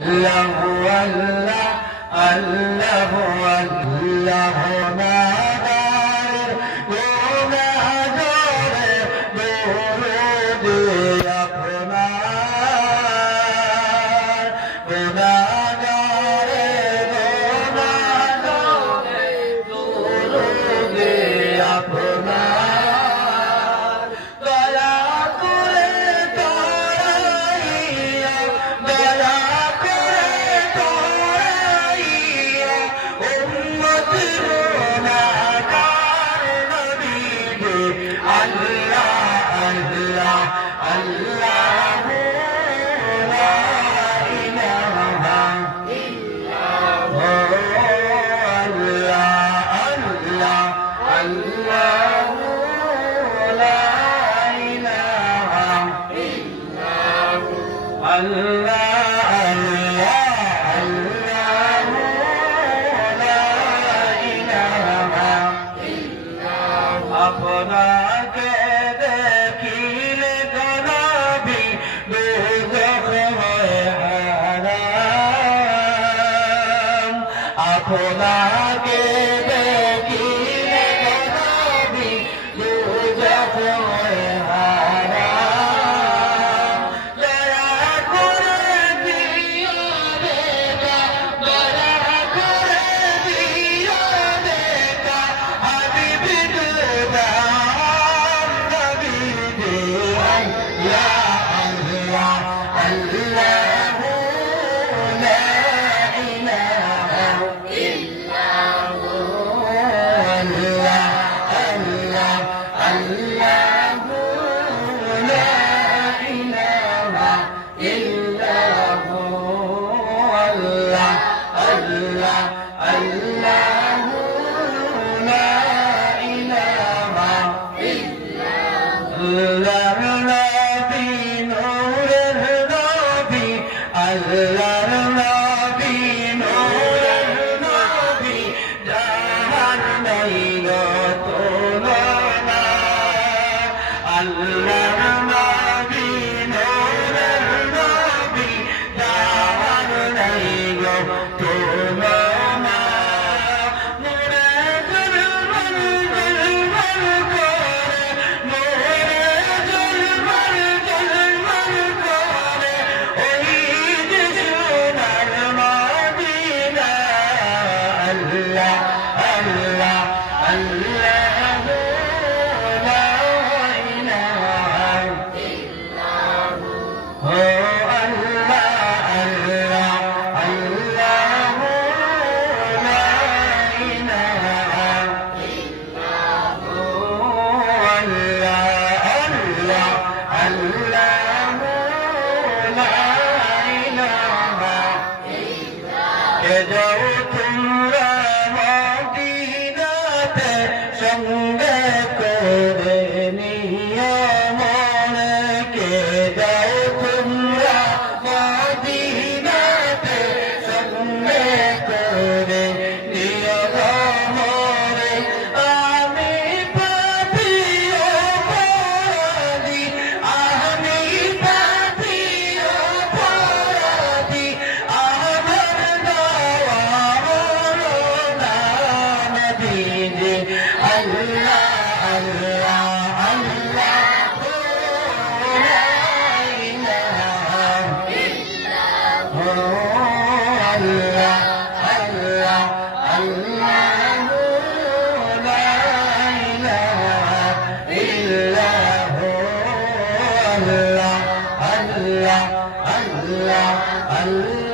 আল্লাহ আল্লাহ আল্লাহ আল্লাহ নাগারে গুনাহগারে দরুদ আপনার গুনাহগারে গুনাহগারে দরুদ আপনার দয়া করে তরাইয়া দয়া আপনাকে দেখিলে গলাবি দুজখ হয় হারাম আপনাকে দেখিলে গলাবি দুজখ হয় হারাম দয়া করে দিও দেখা দয়া করে দিও দেখা হাবিবি আল্লাহর নবী নূরের নবী জাহান নাই গো তুলনা আল্লাহর নবী নূরের নবী জাহান নাই গো তুলনা যাও তোমরা মদিনাতে সঙ্গে করে নিও মনকে যাও তোমরা মদিনাতে সঙ্গে করে নিও মনে আমি পাপী অপরাধী আমি পাপী অপরাধী Allah